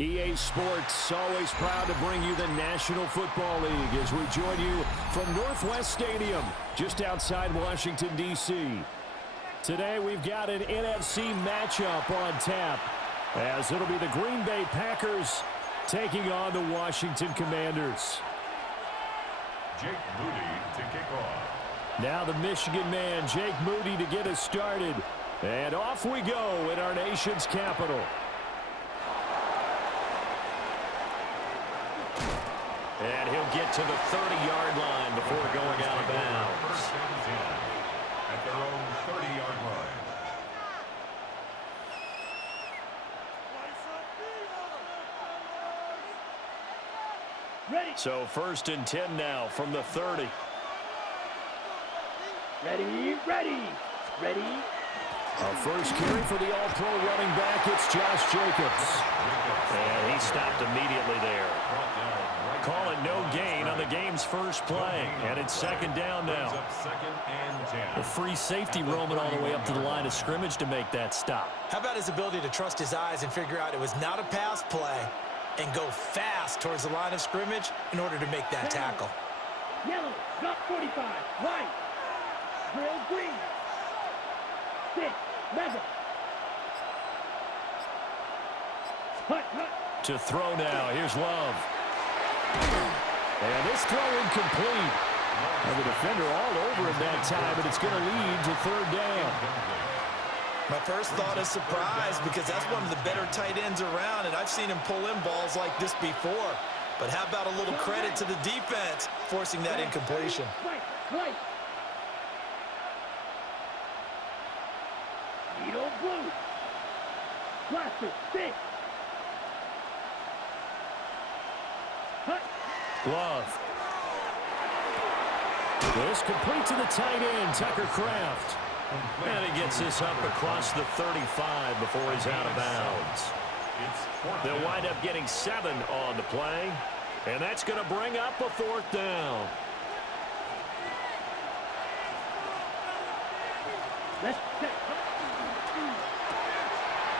EA Sports, always proud to bring you the National Football League as we join you from Northwest Stadium, just outside Washington, D.C. Today, we've got an NFC matchup on tap, as it'll be the Green Bay Packers taking on the Washington Commanders. Jake Moody to kick off. Now the Michigan man, Jake Moody, to get us started. And off we go in our nation's capital. And he'll get to the 30-yard line before going out of bounds. First and 10 at their own 30-yard line. Ready. So first and 10 now from the 30. Ready, ready, ready. Our first carry for the all-pro running back, it's Josh Jacobs. And he stopped immediately there. Call it no gain on the game's first play. And it's second down now. Second and 10. The free safety roaming all the way up to the line of scrimmage to make that stop. How about his ability to trust his eyes and figure out it was not a pass play and go fast towards the line of scrimmage in order to make that tackle? Yellow, not 45. White. Drill green. 6. Leather. Hut, hut. To throw now. Here's Love. And this throw incomplete. And the defender all over him that time, but it's going to lead to third down. My first thought is surprise because that's one of the better tight ends around, and I've seen him pull in balls like this before. But how about a little credit to the defense forcing that incompletion? White, white. Needle blue. Blaster, 6. Hut. Love. This complete to the tight end, Tucker Kraft. And he gets this up across the 35 before he's out of bounds. They'll wind up getting 7 on the play. And that's going to bring up a fourth down. Let's check.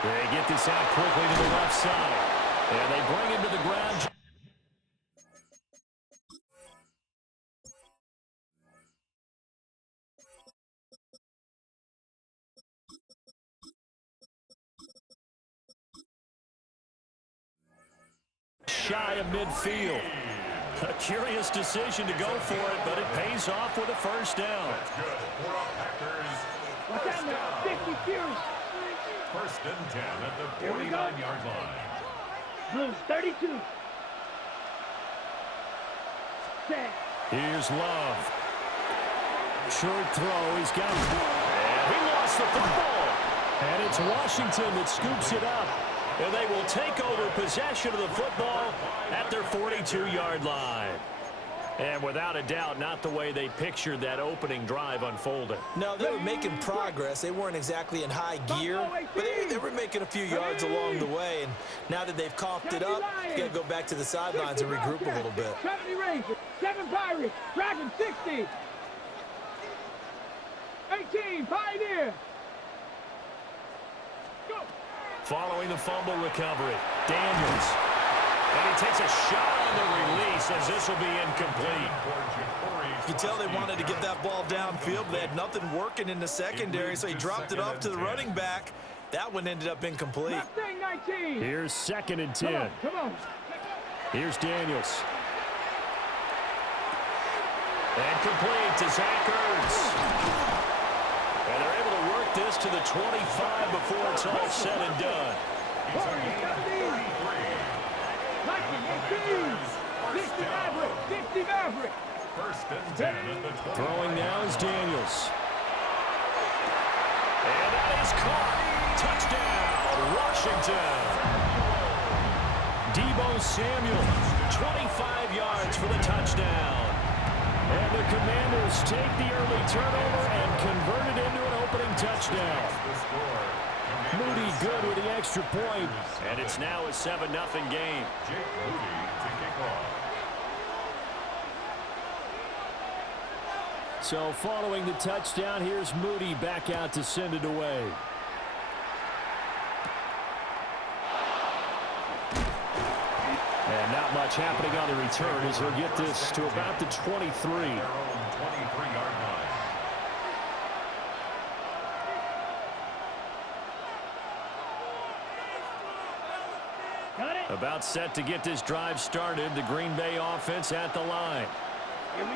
They get this out quickly to the left side. And they bring him to the ground. Shy of midfield. A curious decision to go for it, but it pays off with a first down. That's good for our Packers. Watch out now. 50 Fury. First and 10 at the Here we go. 49-yard line. Blues, 32. Set. Here's Love. Short throw. He's got it. And he lost the football. And it's Washington that scoops it up. And they will take over possession of the football at their 42-yard line. And without a doubt, not the way they pictured that opening drive unfolding. No, they were making progress. They weren't exactly in high gear, but they were making a few yards along the way. And now that they've coughed it up, you got to go back to the sidelines and regroup a little bit. 70 Rangers, 7 Pirates, Dragon 60. 18 Pioneer. Go. Following the fumble recovery, Daniels. And he takes a shot on the release as this will be incomplete. You can tell they wanted to get that ball downfield, but they had nothing working in the secondary, so he dropped it off to the running back. That one ended up incomplete. Mustang 19. Here's second and 10. Come on. Here's Daniels. And complete to Zach Ertz. And they're able to work this to the 25 before it's all said and done. 50 Maverick, 50 Maverick. First and 10 at the 20. Throwing now is Daniels. And that is caught. Touchdown, Washington. Deebo Samuel, 25 yards for the touchdown. And the Commanders take the early turnover and convert it into an opening touchdown. The score. Moody good with the extra point. And it's now a 7-0 game. Jake Moody to kick off. So following the touchdown, here's Moody back out to send it away. not much happening on the return as he'll get this to about the 23. Their own 23-yard line. Got it. About set to get this drive started. The Green Bay offense at the line.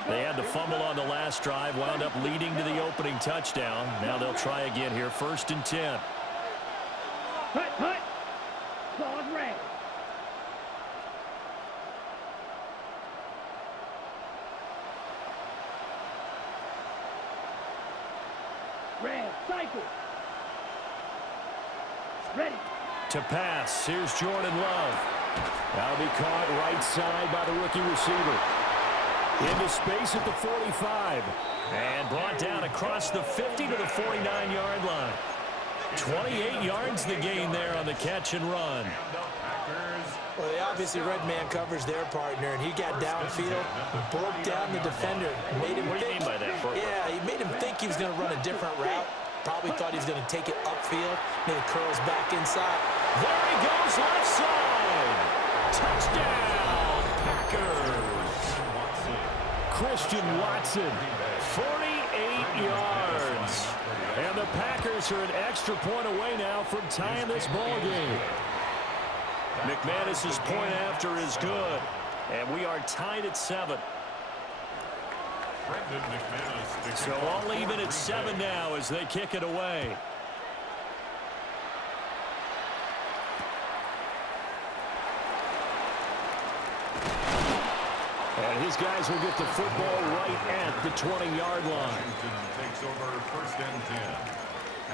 They had the fumble on the last drive, wound up leading to the opening touchdown. Now they'll try again here, 1st and 10. Hut, hut. Claws red. Red, cycle. Ready. To pass, here's Jordan Love. That'll be caught right side by the rookie receiver. Into space at the 45. And brought down across the 50 to the 49-yard line. 28 yards the gain there on the catch and run. Well, they obviously read man coverage their partner, and he got downfield, broke down the defender, made him What do you think. mean by that, Bert? Yeah, he made him think he was going to run a different route. Probably thought he was going to take it upfield, then it curls back inside. There he goes, left side. Touchdown, Packers. Christian Watson, 48 yards. And the Packers are an extra point away now from tying this ball game. McManus's point after is good. And we are tied at 7. So all even at 7 now as they kick it away. And his guys will get the football right at the 20-yard line. Washington takes over 1st and 10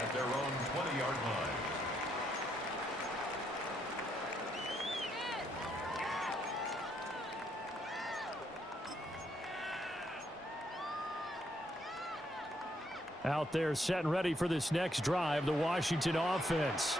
at their own 20-yard line. Out there set and ready for this next drive, the Washington offense.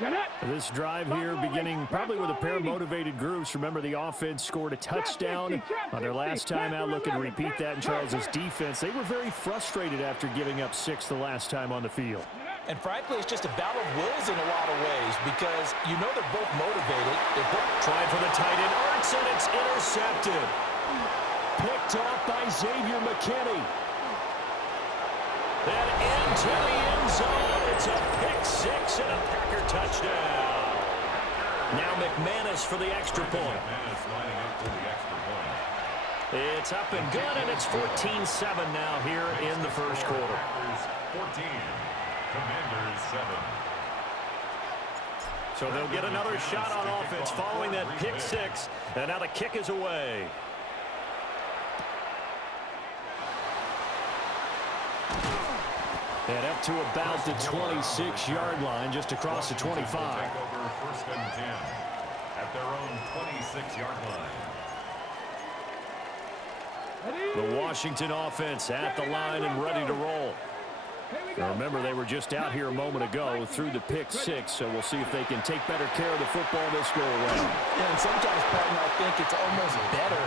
Get up. This drive here beginning probably with a pair of motivated groups. Remember, the offense scored a touchdown on their last time out. Looking to repeat that in Charles's defense. They were very frustrated after giving up 6 the last time on the field. And frankly, it's just a battle of wills in a lot of ways because you know they're both motivated. They're both Tried for the tight end, Ertz, and it's intercepted. Picked off by Xavier McKinney. Then into the end zone. It's a pick-6 and a Packer touchdown. Now McManus for the extra point. McManus lining up for the extra point. It's up and good, and it's 14-7 now here in the first quarter. Packers 14, Commanders 7. So they'll get another shot on offense following that pick-6, and now the kick is away. And up to about the 26-yard line, just across the 25. Take over 1st and 10 at their own 26-yard line. The Washington offense at the line and ready to roll. Now remember, they were just out here a moment ago through the pick-6, so we'll see if they can take better care of the football this go-around. Yeah, and sometimes, partner, I think it's almost better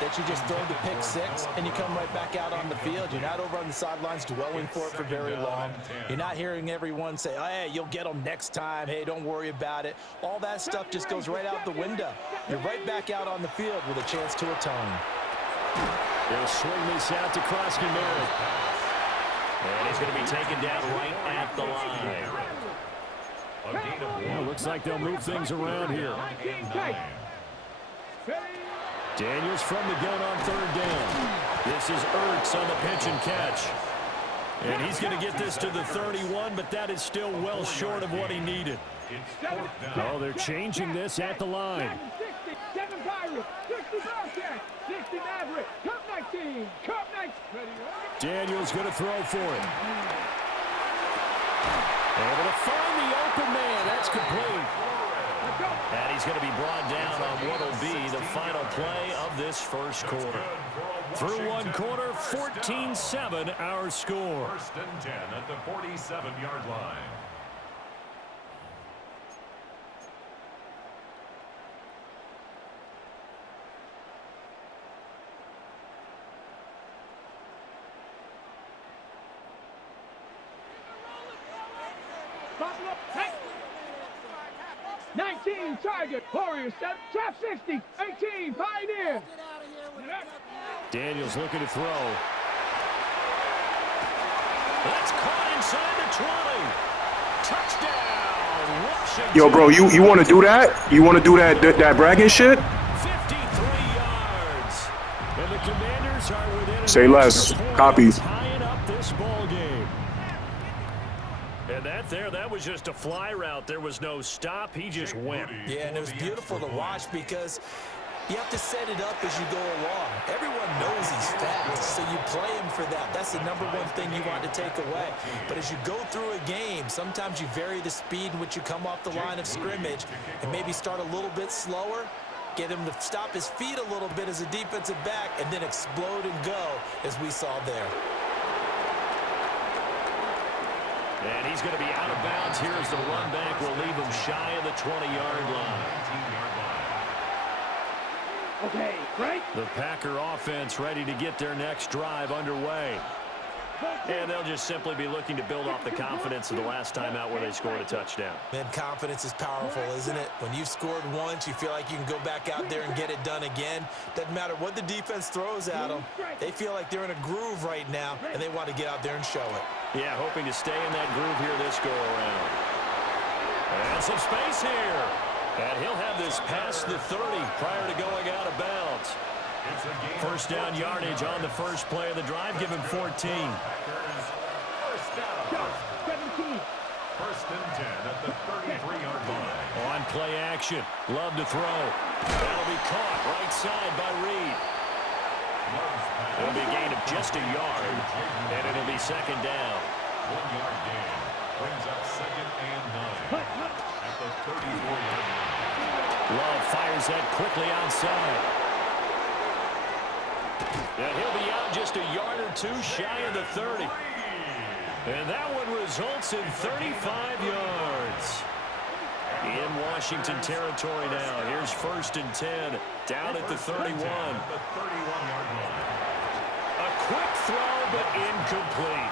that you just throw the pick-6 and you come right back out on the field. You're not over on the sidelines dwelling for it for very long. You're not hearing everyone say, oh, hey, you'll get them next time. Hey, don't worry about it. All that stuff just goes right out the window. You're right back out on the field with a chance to atone. They'll swing this out to Krosky-Merritt. And he's going to be taken down right at the line. Well, looks like they'll move things around here. Daniels from the gun on 3rd down. This is Ertz on the pitch and catch. And he's going to get this to the 31, but that is still well short of what he needed. Oh, they're changing this at the line. 7 Pirates, 60 Bobcats, 60 Maverick, Cup 19, Cup 19. Daniels going to throw for it. Able to find the open man. That's complete. And he's going to be brought down on what will be the final play of this first quarter. Through one quarter, 14-7 our score. 1st and 10 at the 47-yard line. Buffalo, hey! 19. 19, Tiger. Warriors, trap 60. 18, Pioneer. Daniels looking to throw. That's caught inside the 20. Touchdown, Washington. Yo, bro, you want to do that? You want to do that bragging shit? 53 yards. And the Commanders are within Say less. Copy. tying up this ball game. And that was just a fly route. There was no stop. He just went. Yeah, and it was beautiful to watch because you have to set it up as you go along. Everyone knows he's fast, so you play him for that. That's the number one thing you want to take away. But as you go through a game, sometimes you vary the speed in which you come off the line of scrimmage and maybe start a little bit slower, get him to stop his feet a little bit as a defensive back, and then explode and go, as we saw there. And he's going to be out of bounds here as the run back will leave him shy of the 20-yard line. Okay, great. The Packer offense ready to get their next drive underway. And they'll just simply be looking to build off the confidence of the last time out where they scored a touchdown. Man, confidence is powerful, isn't it? When you've scored once, you feel like you can go back out there and get it done again. Doesn't matter what the defense throws at them. They feel like they're in a groove right now, and they want to get out there and show it. Yeah, hoping to stay in that groove here this go-around. And some space here. And he'll have this past the 30 prior to going out of bounds. First down yardage on the first play of the drive. Give him 14. First down. 17. First and 10 at the 33-yard line. On play action. Love to throw. That'll be caught right side by Reed. It'll be a gain of just a yard, and it'll be second down. 1 yard gain brings up second and 9 at the 34-yard line. Love fires that quickly outside. And he'll be out just a yard or two shy of the 30. And that one results in 35 yards. In Washington territory now. Here's first and 10. Down at the 31. The 31-yard line. A quick throw, but incomplete.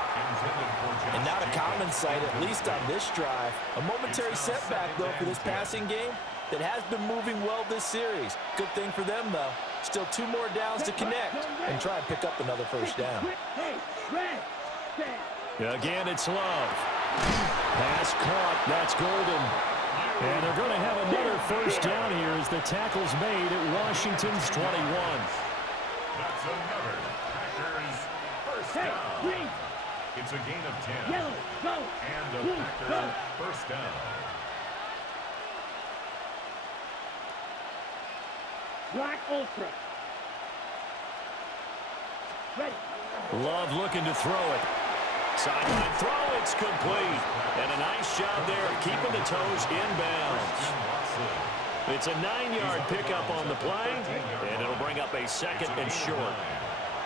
And not a common sight, at least on this drive. A momentary setback, though, for this passing game that has been moving well this series. Good thing for them, though. Still 2 more downs to connect and try and pick up another first down. Again, it's Love. Pass caught. That's Golden. And they're going to have another first down here as the tackle's made at Washington's 21. That's another Packers first down. It's a gain of 10. And a Packers first down. Black Ultra. Ready. Love looking to throw it. Sideline throw, it's complete. And a nice job there keeping the toes inbounds. It's a 9-yard pickup on the play, and it'll bring up a second and short.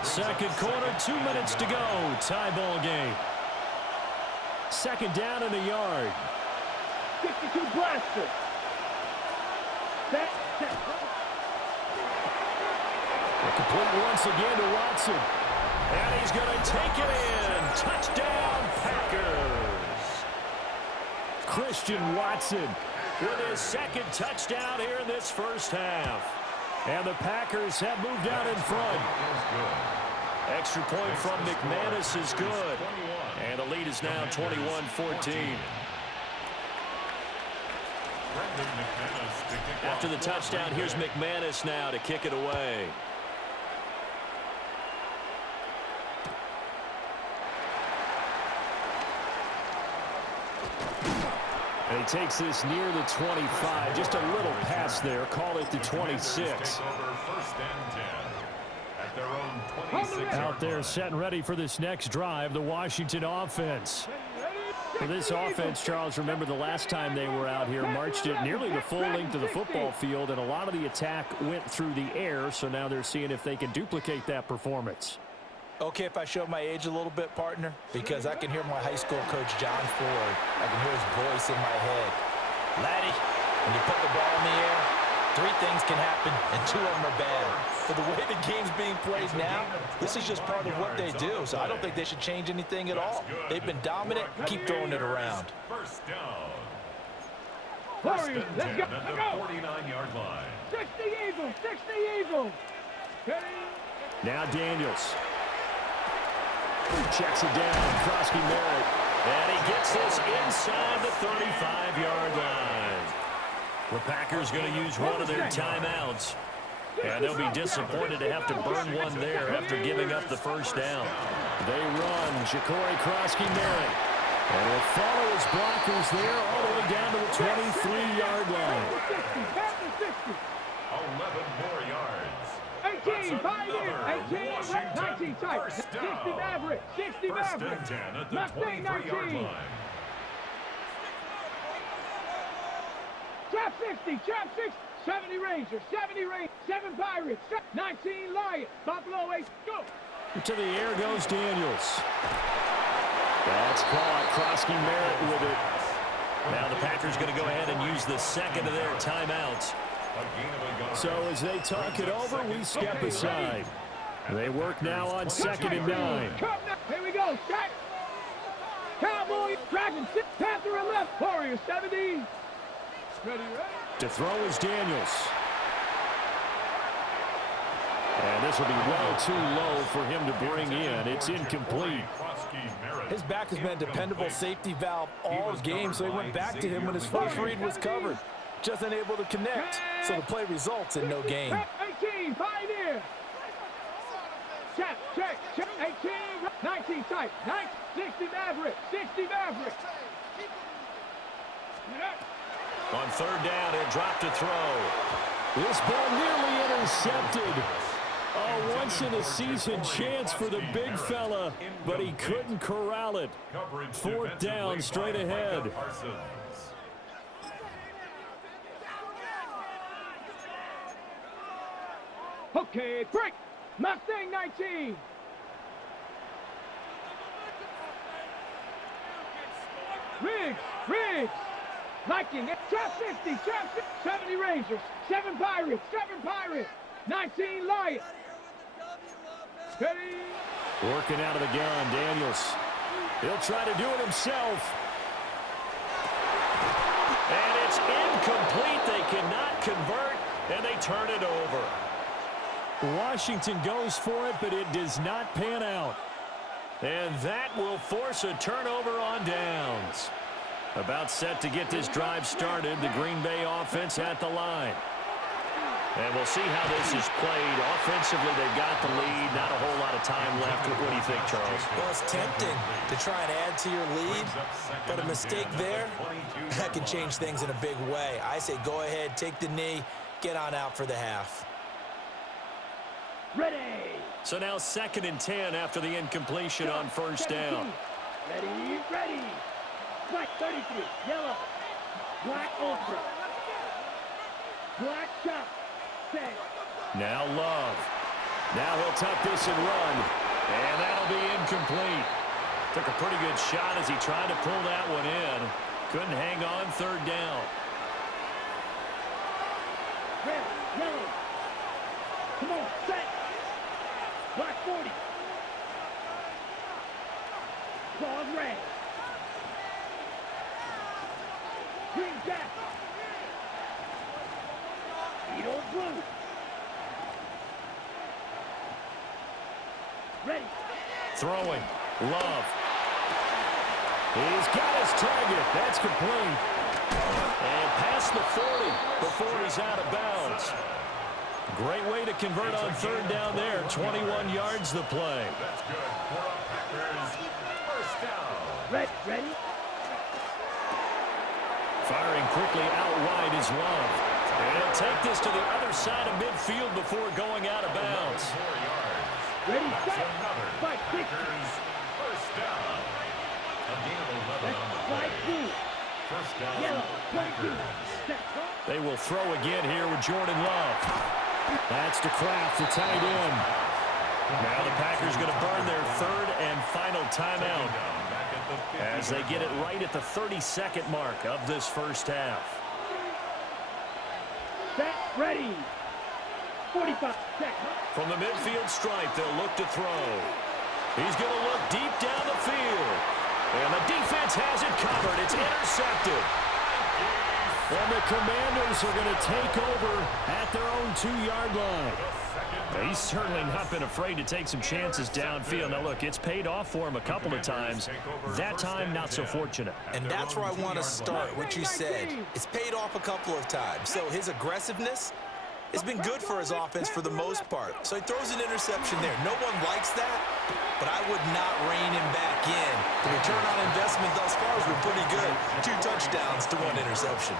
Second quarter, 2 minutes to go. Tie ball game. Second down and a yard. 52 blaster. Set. Complete once again to Watson. And he's going to take it in. Touchdown, Packers. Christian Watson with his second touchdown here in this first half. And the Packers have moved out in front. Extra point from McManus is good. And the lead is now 21-14. After the touchdown, here's McManus now to kick it away. And he takes this near the 25. Just a little pass there. Call it the 26. Out there set and ready for this next drive, the Washington offense. For this offense, Charles, remember the last time they were out here, marched it nearly the full length of the football field, and a lot of the attack went through the air, so now they're seeing if they can duplicate that performance. Okay, if I show my age a little bit, partner, because I can hear my high school coach, John Ford. I can hear his voice in my head. Laddie, when you put the ball in the air, 3 things can happen, and 2 of them are bad. For the way the game's being played now, this is just part of what they do, so I don't think they should change anything at all. They've been dominant. Keep throwing it around. First down. Warriors, let's go. At the 49-yard line. 60 Eagles, 60 Eagles. Ready? Now Daniels. Checks it down. Krosky Merritt. And he gets this inside the 35-yard line. The Packers going to use one of their timeouts. And they'll be disappointed to have to burn one there after giving up the first down. They run. Ja'Cory Krosky Merritt. And will follow his blockers there all the way down to the 23-yard line. 11 more yards. 18, 5 in, 18, 19 tight, 60 Maverick, 60 First Maverick, and 10 at the Mustang 23-yard 19, line. Trap 60, 70 Rangers, 7 Pirates, 19 Lions, Buffalo 8, go! To the air goes Daniels. That's caught. Krosky Merritt with it. Now the Packers going to go ahead and use the second of their timeouts. So as they talk it over, we step aside. They work now on 2nd and 9. Here we go, Jack. Cowboys, Dragons, Panther and left, Warriors 70. Ready. To throw is Daniels. And this will be well too low for him to bring in. It's incomplete. His back has been a dependable safety valve all game, so he went back to him when his first read was covered. Just unable to connect, so the play results in no gain. 18, 5 in. Check, 18, 19 tight, 60 Maverick, 60 Maverick. On 3rd down, he'll drop to throw. This ball nearly intercepted. A once-in-a-season chance for the big fella, but he couldn't corral it. 4th down, straight ahead. Okay, break. Mustang 19. Riggs. Viking, trap 50, 70 Rangers, 7 Pirates, 19 Lions. Ready? Working out of the gun, Daniels. He'll try to do it himself. And it's incomplete. They cannot convert, and they turn it over. Washington goes for it, but it does not pan out. And that will force a turnover on downs. About set to get this drive started, the Green Bay offense at the line. And we'll see how this is played. Offensively, they've got the lead. Not a whole lot of time left. What do you think, Charles? Well, it's tempting to try and add to your lead, but a mistake there, that can change things in a big way. I say go ahead, take the knee, get on out for the half. Ready. So now 2nd and 10 after the incompletion on 1st down. Ready. Black 33, yellow, black ultra, black chop, set. Now Love. Now he'll tuck this and run. And that'll be incomplete. Took a pretty good shot as he tried to pull that one in. Couldn't hang on 3rd down. Red, yellow. Come on, set. Black 40. Claws red. Green jack. Beetle blue. Ready. Throwing. Love. He's got his target. That's complete. And past the 40 before he's out of bounds. Great way to convert on 3rd down there. 21 yards the play. That's good for a Packers first down. Ready. Firing quickly out wide is Love. And he'll take this to the other side of midfield before going out of bounds. 4 yards. Ready, That's set. another Fight, quick. Packers first down. A gain of 11 on the play. Black blue. First down, Yellow. Packers. Set. They will throw again here with Jordan Love. That's to Kraft, the tight end. Now the Packers going to burn their 3rd and final timeout as they get it right at the 32nd mark of this first half. Set. Ready. 45 seconds. From the midfield stripe, they'll look to throw. He's going to look deep down the field. And the defense has it covered. It's intercepted. And the Commanders are going to take over at their own 2-yard line. He's certainly not been afraid to take some chances downfield. Now, look, it's paid off for him a couple of times. That time, not so fortunate. And that's where I want to start, what you said. It's paid off a couple of times. So his aggressiveness has been good for his offense for the most part. So he throws an interception there. No one likes that, but I would not rein him back in. The return on investment thus far has been pretty good. 2 touchdowns to 1 interception.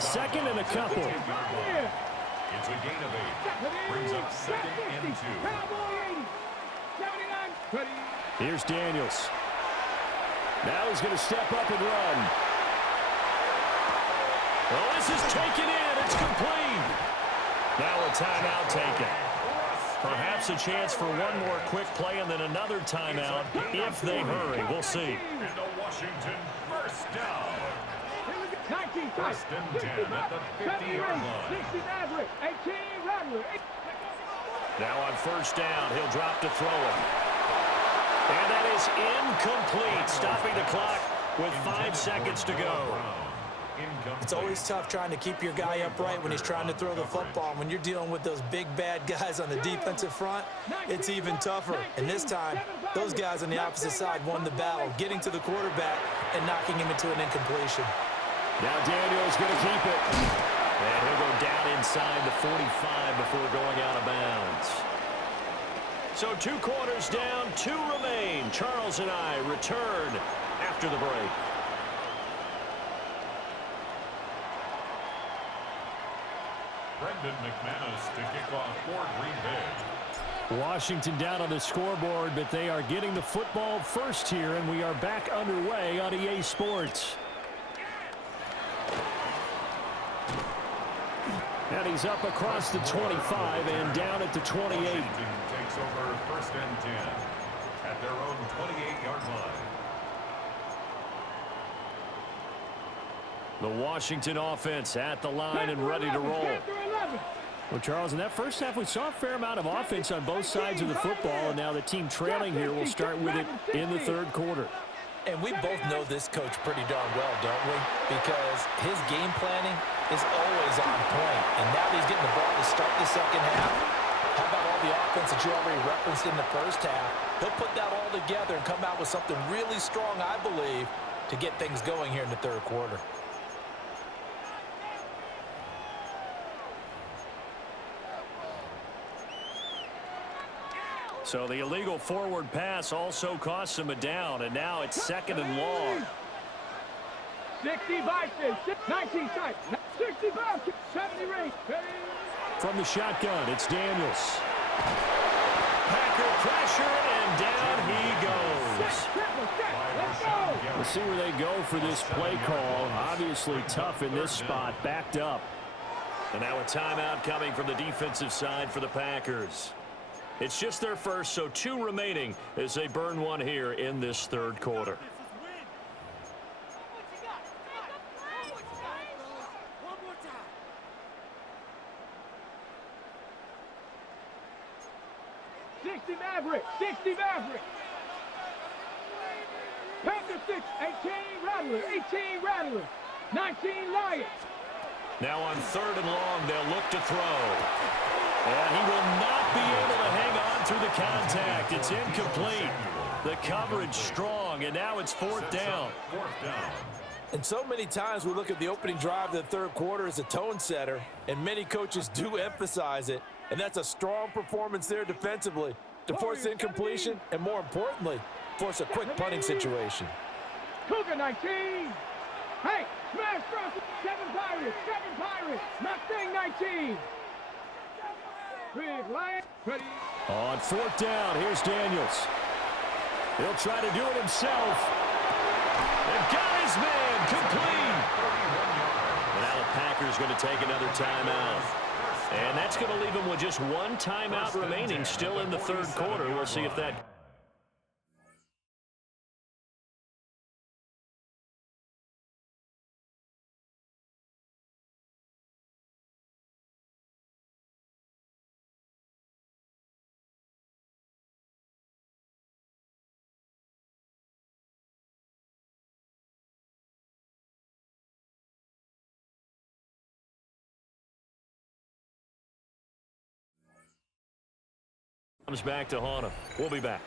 Second and a couple. It's a gain of 8. Brings up 2nd and 2. Here's Daniels. Now he's going to step up and run. Well, this is taken in. It's complete. Now a timeout taken. Perhaps a chance for one more quick play and then another timeout if they hurry. We'll see. And the Washington first down. 19, First and 10 at the 50-yard line. 60 average, 18 Rattler. Now on first down, he'll drop to throw it. And that is incomplete, stopping the clock with 5 seconds to go. It's always tough trying to keep your guy upright when he's trying to throw the football. When you're dealing with those big, bad guys on the defensive front, it's even tougher. And this time, those guys on the opposite side won the battle, getting to the quarterback and knocking him into an incompletion. Now Daniel's going to keep it. And he'll go down inside the 45 before going out of bounds. So 2 quarters down, 2 remain. Charles and I return after the break. Brendan McManus to kick off for Green Bay. Washington down on the scoreboard, but they are getting the football first here, and we are back underway on EA Sports. And he's up across the 25 and down at the 28. Washington takes over first and 10 at their own 28-yard line. The Washington offense at the line and ready to roll. Well, Charles, in that first half, we saw a fair amount of offense on both sides of the football, and now the team trailing here will start with it in the third quarter. And we both know this coach pretty darn well, don't we? Because his game planning is always on point. And now that he's getting the ball to start the second half, how about all the offense that you already referenced in the first half? He'll put that all together and come out with something really strong, I believe, to get things going here in the third quarter. So the illegal forward pass also costs him a down, and now it's 2nd and long. 60 Bison, 19 sight, 65, 70 range. From the shotgun, it's Daniels. Packer pressure, and down he goes. Let's go. We'll see where they go for this play call. Obviously tough in this spot, backed up. And now a timeout coming from the defensive side for the Packers. It's just their first, so 2 remaining as they burn one here in this third quarter. Maverick, 60 Maverick. Panther 6, 18 Rattler, 18 Rattler, 19 Lions. Now on 3rd and long, they'll look to throw. And he will not be able to hang on through the contact. It's incomplete. The coverage strong, and now it's 4th down. And so many times we look at the opening drive of the third quarter as a tone setter, and many coaches do emphasize it. And that's a strong performance there defensively to force incompletion and, more importantly, force a quick punting situation. Cougar 19. Hey, smash cross, 7 Pirates, Mustang 19. Big Lion, ready. On 4th down, here's Daniels. He'll try to do it himself. And got his man complete. And now the Packers going to take another timeout. And that's going to leave him with just 1 timeout remaining still in the third quarter. We'll see if that Comes back to haunt him. We'll be back.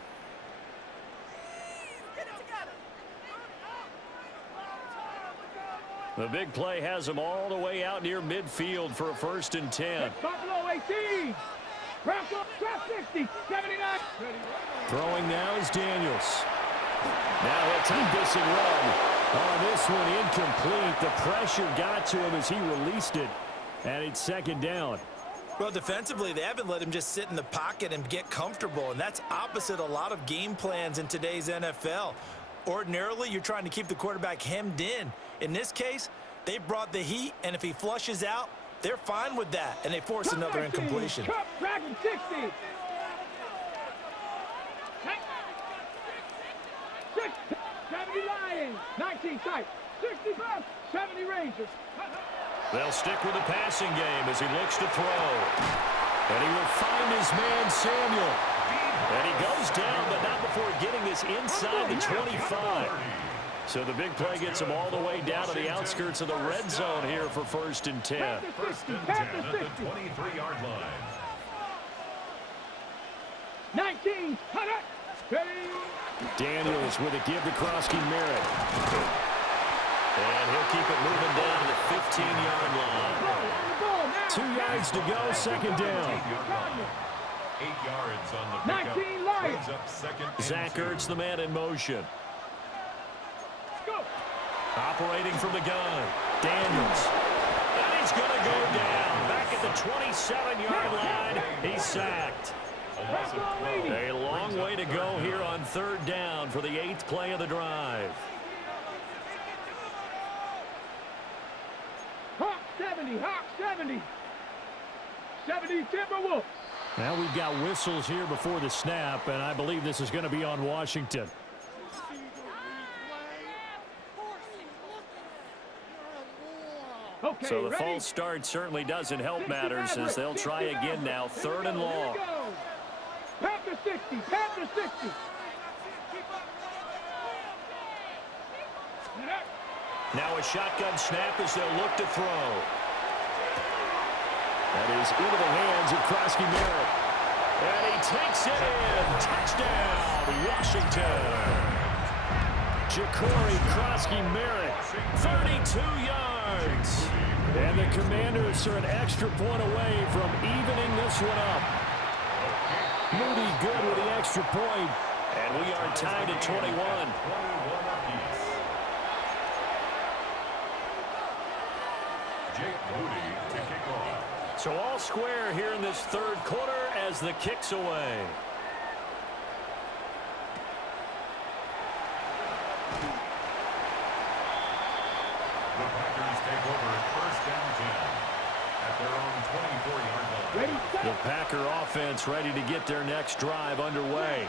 The big play has him all the way out near midfield for a 1st and 10. Buffalo 18. Bronco, 60, 79. Throwing now is Daniels. Now he'll take this and run. On this one, incomplete. The pressure got to him as he released it. And it's 2nd down. Well, defensively, they haven't let him just sit in the pocket and get comfortable, and that's opposite a lot of game plans in today's NFL. Ordinarily, you're trying to keep the quarterback hemmed in. In this case, they brought the heat, and if he flushes out, they're fine with that, and they force another incompletion. Cup, Dragon 60. 70 Lions, 19 tight, 60 Bucks, 70 Rangers. They'll stick with the passing game as he looks to throw. And he will find his man, Samuel. And he goes down, but not before getting this inside the 25. So the big play gets him all the way down to the outskirts of the red zone here for 1st and 10. 1st and 10 at the 23-yard line. 19, 100. Daniels with a give to Krosky-Merritt. And he'll keep it moving down to the 15-yard line. 2 yards to go, 2nd down. 8 yards on the pickup. 19 Lions. Up 2nd and Zach 2. Ertz, the man in motion. Go. Operating from the gun. Daniels. And he's going to go down. Back at the 27-yard line. He's sacked. A long way to go here on 3rd down for the 8th play of the drive. Hawk 70, Hawk 70. 70 Timberwolves. Now we've got whistles here before the snap, and I believe this is going to be on Washington. Okay, So the ready? false start certainly doesn't help matters as they'll try again now, 3rd and long. Panther 60, Panther 60. Now a shotgun snap as they'll look to throw. That is into the hands of Krosky-Merritt. And he takes it in. Touchdown, Washington. Ja'Cory Krosky-Merritt, 32 yards. And the Commanders are an extra point away from evening this one up. Moody good with the extra point. And we are tied at 21. Jake Moody to kick off. So all square here in this 3rd quarter as the kick's away. The Packers take over 1st and 10 at their own 24-yard line. Ready, set. The Packer offense ready to get their next drive underway.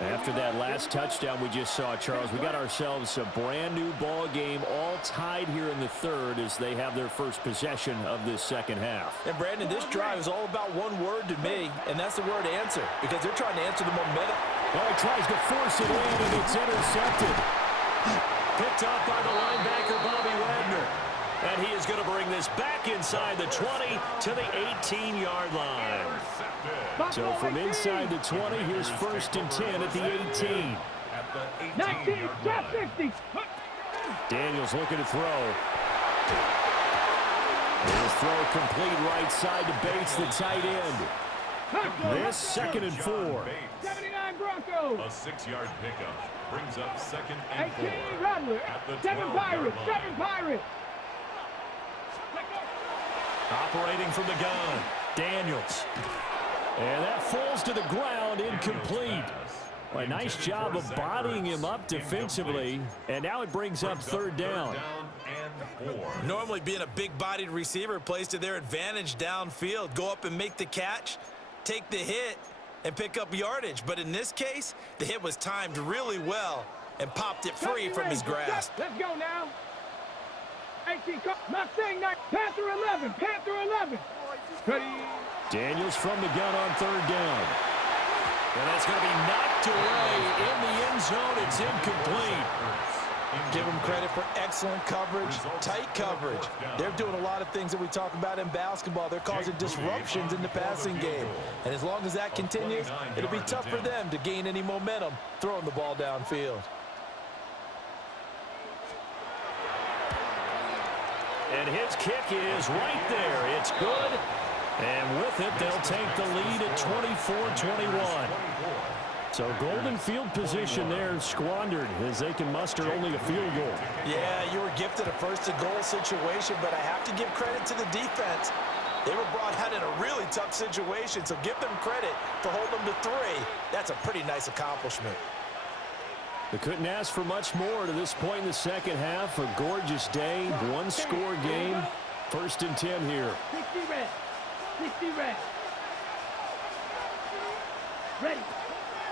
After that last touchdown we just saw, Charles, we got ourselves a brand new ball game, all tied here in the 3rd as they have their first possession of this 2nd half. And Brandon, this drive is all about one word to me, and that's the word answer, because they're trying to answer the momentum. Well, he tries to force it in, and it's intercepted. Picked up by the linebacker, Bobby Wagner. And he is going to bring this back inside the 20 to the 18-yard line. So from inside the 20, here's 1st and 10 at the 18. 19, top 60. Daniels looking to throw. His throw complete right side to Bates, the tight end. This 2nd and 4. 79 Broncos. A 6-yard pickup brings up 2nd and 4. 18 Rattler. At the 7 Pirates. 12-yard 7 Pirates. Operating from the gun, Daniels. And that falls to the ground, incomplete. Well, a nice job of bodying him up defensively, and now it brings up 3rd down. Normally being a big-bodied receiver plays to their advantage downfield. Go up and make the catch, take the hit, and pick up yardage. But in this case, the hit was timed really well and popped it free from his grasp. Let's go now. 18, Mustang 9, Panther 11, Panther 11. Ready. Daniels from the gun on 3rd down. And that's going to be knocked away in the end zone. It's incomplete. Give them credit for excellent coverage, tight coverage. They're doing a lot of things that we talk about in basketball. They're causing disruptions in the passing game. And as long as that continues, it'll be tough for them to gain any momentum throwing the ball downfield. And his kick is right there. It's good. And with it, they'll take the lead at 24-21. So golden field position there squandered as they can muster only a field goal. Yeah, you were gifted a first-and-goal situation, but I have to give credit to the defense. They were brought out in a really tough situation, so give them credit for holding them to 3. That's a pretty nice accomplishment. They couldn't ask for much more to this point in the second half. A gorgeous day, one-score game. 1st and 10 here. 60 red. 60 red. Ready.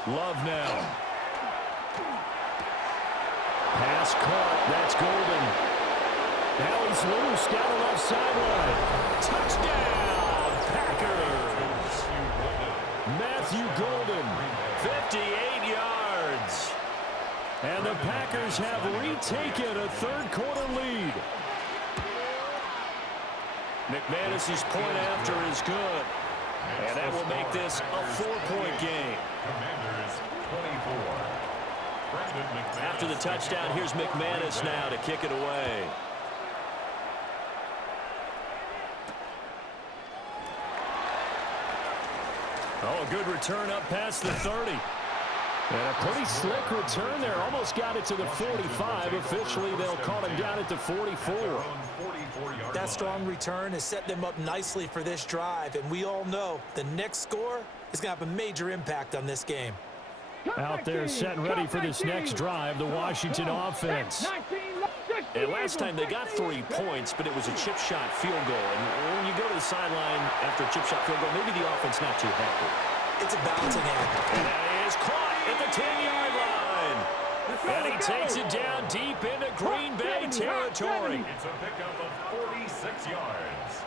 Love now. Pass caught. That's Golden. Now he's loose down the left sideline. Touchdown, Packers. Matthew Golden, 58 yards. And the Packers have retaken a third-quarter lead. McManus's point after is good. And that will make this a 4-point game. Commanders 24. After the touchdown, here's McManus now to kick it away. Oh, a good return up past the 30. And a pretty slick return there. Almost got it to the 45. Officially, they'll call him down at the 44. That strong return has set them up nicely for this drive, and we all know the next score is going to have a major impact on this game. Out there set and ready for this next drive, the Washington offense. And last time they got 3 points, but it was a chip shot field goal. And when you go to the sideline after a chip shot field goal, maybe the offense not too happy. It's a balancing act. And that is caught at the 10-yard line. And he takes it down deep into Green Bay territory. It's a pickup of 46 yards.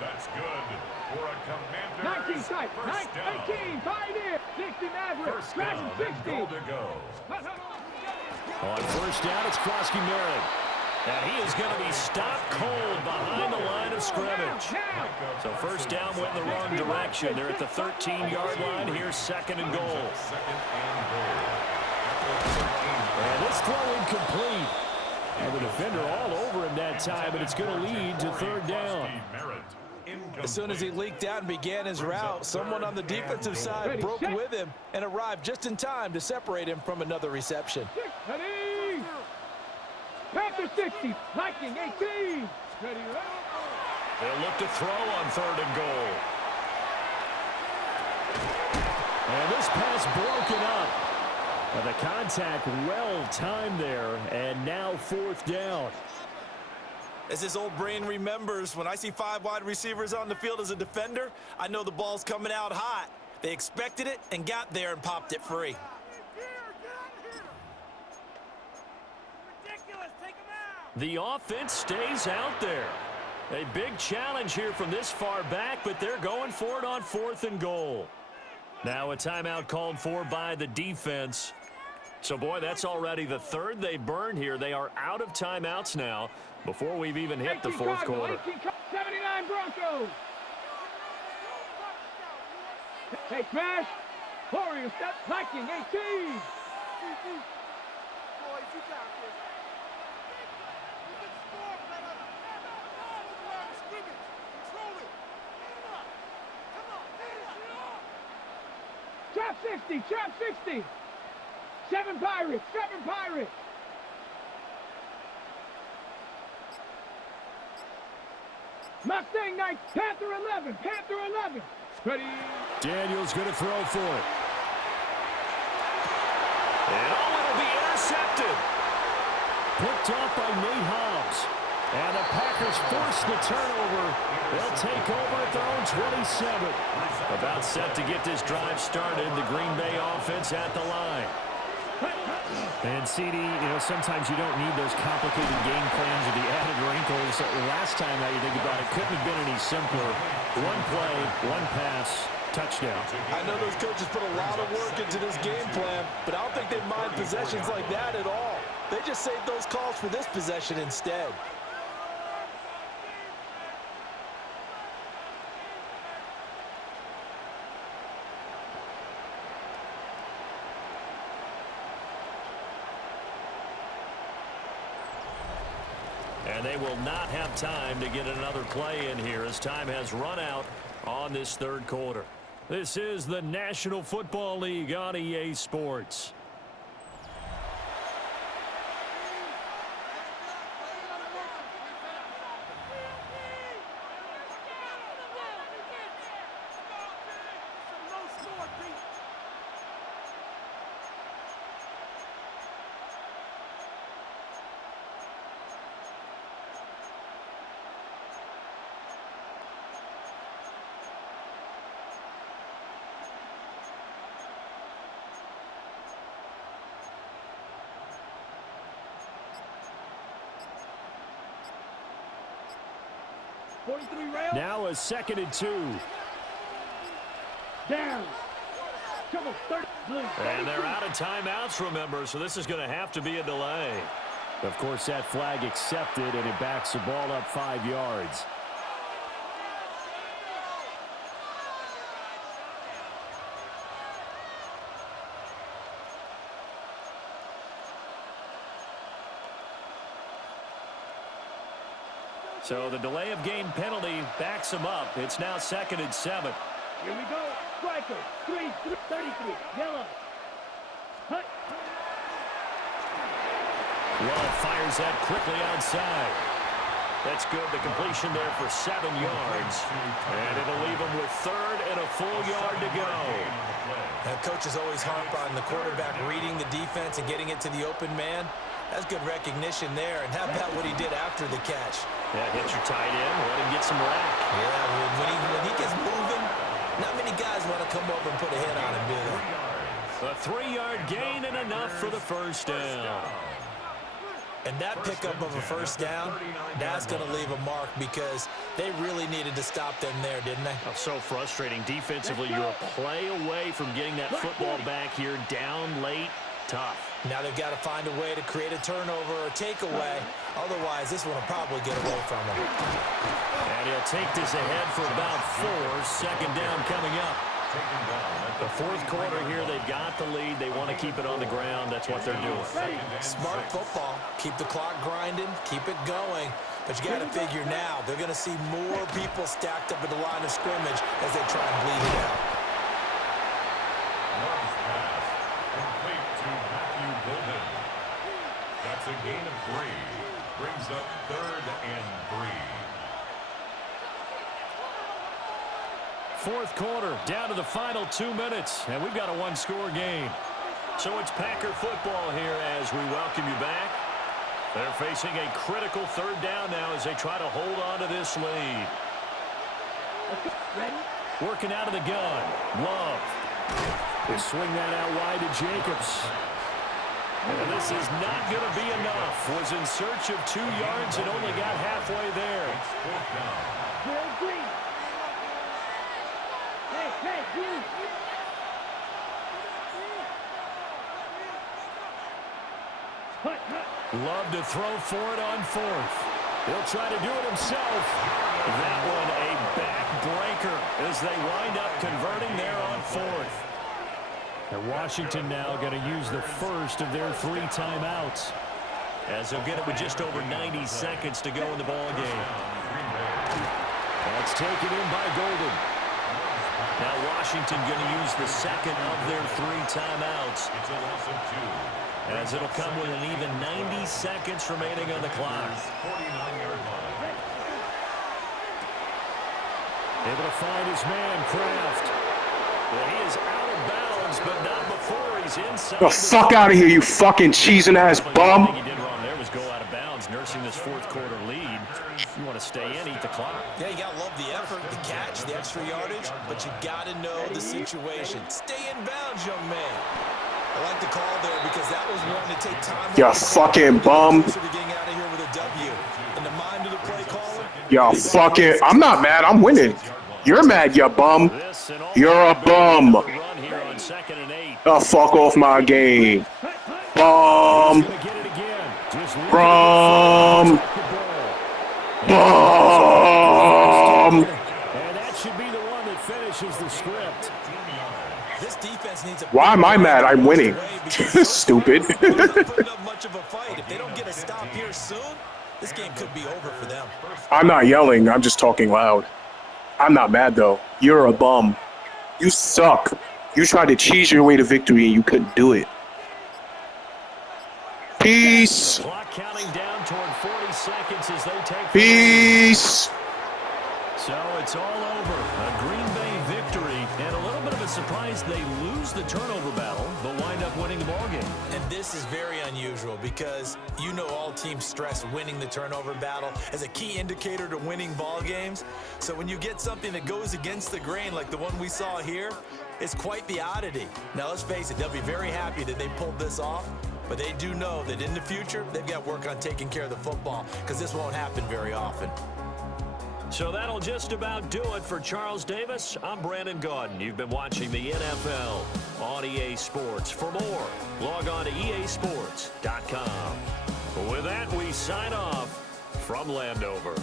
That's good for a Commanders 19 tight. first down. 19, Pioneer. 60 Maverick. First Dragon down 60. and goal to go. On first down, it's Krosky Merritt. And he is going to be stopped cold behind the line of scrimmage. So first down went in the wrong direction. They're at the 13-yard line. Here's 2nd and goal. And this throw incomplete. And the defender all over him that time, but it's going to lead to 3rd down. As soon as he leaked out and began his route, someone on the defensive side broke with him and arrived just in time to separate him from another reception. Ready. Panther 60. Viking 18. Ready. They'll look to throw on 3rd and goal. And this pass broken up. The contact well timed there, and now 4th down. As his old brain remembers, when I see 5 wide receivers on the field as a defender, I know the ball's coming out hot. They expected it and got there and popped it free. The offense stays out there. A big challenge here from this far back, but they're going for it on 4th and goal. Now a timeout called for by the defense. So, boy, that's already the 3rd they burned here. They are out of timeouts now before we've even hit the 4th quarter. 79 Broncos. Hey, smash. Warriors, step. Viking 18. Trap 60, trap 60. 7 Pirates, 7 Pirates. Mustang Knight, Panther 11, Panther 11. Ready. Daniels going to throw for it. And it'll be intercepted. Picked off by Nate Hobbs. And the Packers force the turnover. They'll take over at their own 27. About set to get this drive started. The Green Bay offense at the line. And CD, sometimes you don't need those complicated game plans or the added wrinkles. Last time that you think about it, couldn't have been any simpler. 1 play, 1 pass, touchdown. I know those coaches put a lot of work into this game plan, but I don't think they mind possessions like that at all. They just saved those calls for this possession instead. And they will not have time to get another play in here as time has run out on this third quarter. This is the National Football League on EA Sports. Now a 2nd and 2. Down. And they're out of timeouts, remember, so this is going to have to be a delay. Of course, that flag accepted, and it backs the ball up 5 yards. So the delay of game penalty backs him up. It's now 2nd and 7. Here we go. Striker. 33. Yellow. Hut. Love fires that quickly outside. That's good. The completion there for 7 yards. And it'll leave him with 3rd and a full yard to go. Now, coaches always harp on the quarterback reading the defense and getting it to the open man. That's good recognition there. And how about what he did after the catch? Yeah, hit your tight end. Let him get some rack. Yeah, when he gets moving, not many guys want to come over and put a hit on him, do they? A 3-yard gain and enough for the first down. And that pickup of a first down, that's going to leave a mark because they really needed to stop them there, didn't they? Oh, so frustrating. Defensively, you're a play away from getting that football back here down late. Tough. Now they've got to find a way to create a turnover or takeaway. Otherwise, this one will probably get away from them. And he'll take this ahead for about 4. 2nd down coming up. The 4th quarter here, they've got the lead. They want to keep it on the ground. That's what they're doing. Smart football. Keep the clock grinding. Keep it going. But you got to figure now, they're going to see more people stacked up at the line of scrimmage as they try and bleed it out. That's a gain of 3. Brings up 3rd and 3. 4th quarter, down to the final 2 minutes, and we've got a 1-score game. So it's Packer football here as we welcome you back. They're facing a critical 3rd down now as they try to hold on to this lead. Ready? Working out of the gun. Love. They swing that out wide to Jacobs. And this is not going to be enough. Was in search of 2 yards and only got halfway there. Green. Hey, you. Love to throw for it on 4th. He'll try to do it himself. That one a backbreaker as they wind up converting there on 4th. And Washington now going to use the first of their 3 timeouts as they'll get it with just over 90 seconds to go in the ball game. That's taken in by Golden. Now Washington going to use the 2nd of their 3 timeouts. It's a loss of 2. As it'll come with an even 90 seconds remaining on the clock. 49-yard line. Able to find his man, Kraft. Well, he is out of bounds, but not before he's inside. The fuck out of here, you fucking cheesing ass The bum. thing he did wrong there was go out of bounds, nursing this 4th quarter lead. You want to stay in, eat the clock. Yeah, you got to love the effort, the catch, the extra yardage, but you got to know the situation. Stay in bounds, young man. I like the call there because that was one to take time. You fucking bum. Getting out of here with a W. In the mind of the play caller. You fucking. I'm not mad. I'm winning. You're mad, you bum. You're a bum. Run here on 2nd and 8. The fuck off my game. Bum. Gonna get it again. Bum. And that should be the one that finishes the script. This defense needs a Why am I mad? I'm winning. Stupid. They're not putting up much of a fight. If they don't get a stop here soon, this game could be over for them. I'm not yelling. I'm just talking loud. I'm not mad, though. You're a bum. You suck. You tried to cheese your way to victory, and you couldn't do it. Peace. Clock counting down toward 40 seconds as they take. Peace. So it's all over. A Green Bay victory, and a little bit of a surprise they lose the turnover battle. They'll wind up winning the ballgame. And this is very unusual because you know all teams stress winning the turnover battle as a key indicator to winning ball games. So when you get something that goes against the grain like the one we saw here, it's quite the oddity. Now let's face it, they'll be very happy that they pulled this off, but they do know that in the future they've got to work on taking care of the football because this won't happen very often. So that'll just about do it for Charles Davis. I'm Brandon Gaudin. You've been watching the NFL on EA Sports. For more, log on to easports.com. With that, we sign off from Landover.